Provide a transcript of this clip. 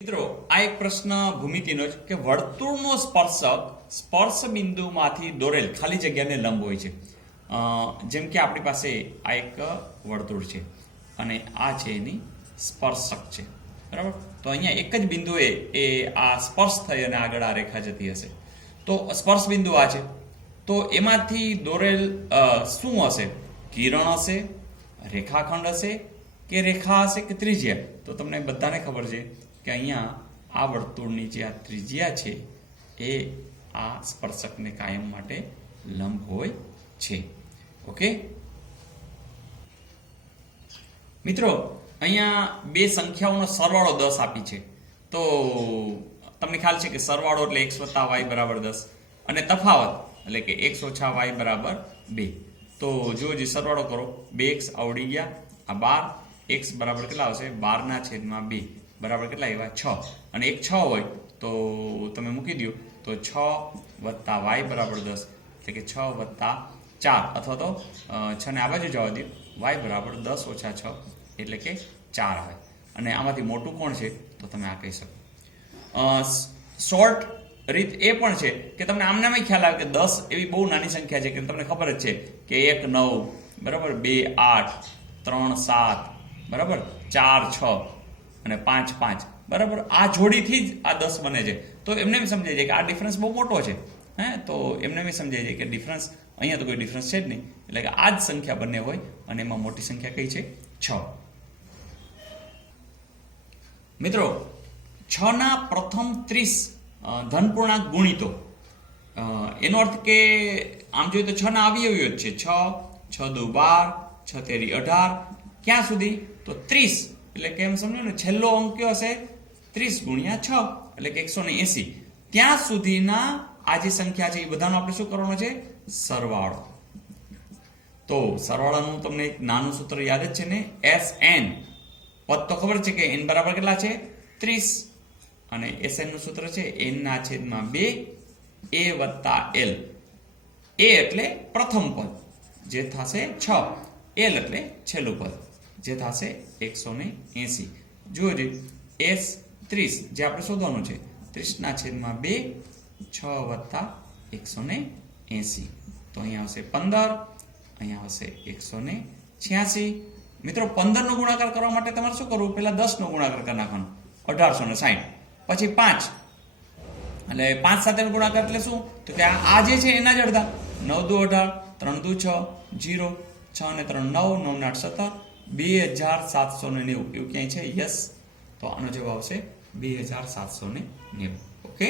મિત્રો આ એક પ્રશ્ન ભૂમિતિનો છે કે વર્તુળનો સ્પર્શક સ્પર્શ બિંદુમાંથી દોરેલ ખાલી જગ્યાને લંબ હોય છે. જેમ કે આપણી પાસે આ એક વર્તુળ છે અને આ છે એની સ્પર્શક છે, બરાબર. તો અહીંયા એક જ બિંદુએ એ આ સ્પર્શ થઈ અને આગળ આ રેખા જતી હશે. તો સ્પર્શ બિંદુ આ છે, તો એમાંથી દોરેલ શું હશે? કિરણ હશે, રેખાખંડ હશે, કે રેખા હશે, કે ત્રિજ્યા? તો તમને બધાને ખબર છે કે અહીંયા આ વર્તુળની જે આ ત્રિજ્યા છે એ આ સ્પર્શકને કાયમ માટે લંબ હોય છે. ઓકે મિત્રો, અહીંયા બે સંખ્યાઓનો સરવાળો 10 આપી છે. તો તમને ખ્યાલ છે કે સરવાળો એટલે x + y = 10 અને તફાવત એટલે કે x - y = 2. તો જો જે સરવાળો કરો, 2x આવડી ગયા, આ 12, x બરાબર કેટલા આવશે? 12/2 બરાબર કેટલા આવ્યા? 6. અને એક 6 હોય તો તમે મૂકી દો, તો 6 + y = 10 એટલે કે 6 + 4, અથવા તો 6 ને આ બાજુ જવા દો, y = 10 - 6 એટલે કે 4 આવે. અને આમાંથી મોટું કોણ છે? તો તમે આ કહી શકો. શોર્ટ રીત એ પણ છે કે તમને આમનામાં ખ્યાલ આવે કે 10 એવી બહુ નાની સંખ્યા છે કે તમને ખબર જ છે કે 1 9 બરાબર, 2 8, 3 7 બરાબર, 4 6 અને 5 5 બરાબર. આ જોડીથી જ આ 10 બને છે. તો એમને એમ સમજાય છે કે આ ડિફરન્સ બહુ મોટો છે. તો એમને એમ સમજાય છે કે ડિફરન્સ અહીંયા તો કોઈ ડિફરન્સ છે જ નહીં, એટલે કે આ જ સંખ્યા બંને હોય અને એમાં મોટી સંખ્યા કઈ છે? 6. મિત્રો, 6 ના પ્રથમ 30 ધનપૂર્ણાંક ગુણિતો, એનો અર્થ કે આમ જોઈએ તો 6 ના અવયવીઓ જ છે. 6 6 દુ 12, 6 તેરી 18, ક્યાં સુધી? તો 30. એટલે કે એમ સમજો ને, છેલ્લો અંક કયો હશે? 30 × 6 એટલે કે 180. ત્યાં સુધીના આ જે સંખ્યા છે એ બધાનો આપણે શું કરવાનો છે? સરવાળો. તો સરવાળાનું તમને એક નાનું સૂત્ર યાદ જ છે ને, Sn. પદ તો ખબર છે કે n બરાબર કેટલા છે? 30. અને Sn નું સૂત્ર છે n/2 a + l. a એટલે પ્રથમ પદ જે થશે 6, l એટલે છેલ્લું પદ જે થશે 180. જોજો, S 30 જે આપણે શોધવાનું છે, 30/2 6 + 180. તો અહીંયા આવશે 15, અહીંયા આવશે 186. મિત્રો, 15 નો ગુણાકાર કરવા માટે તમારે શું કરવું? પહેલા 10 નો ગુણાકાર કરી નાખવાનો, 1860. પછી 5, એટલે 5 સાથે ગુણાકાર એટલે શું? તો કે આ જે છે એના જ અડધા. 9 દુ 18, 3 દુ 6 0, 6 ને 3 9, 9 ને 8 17, 2790. એવું ક્યાંય છે? યસ. તો આનો જવાબ આવશે 2790. ઓકે.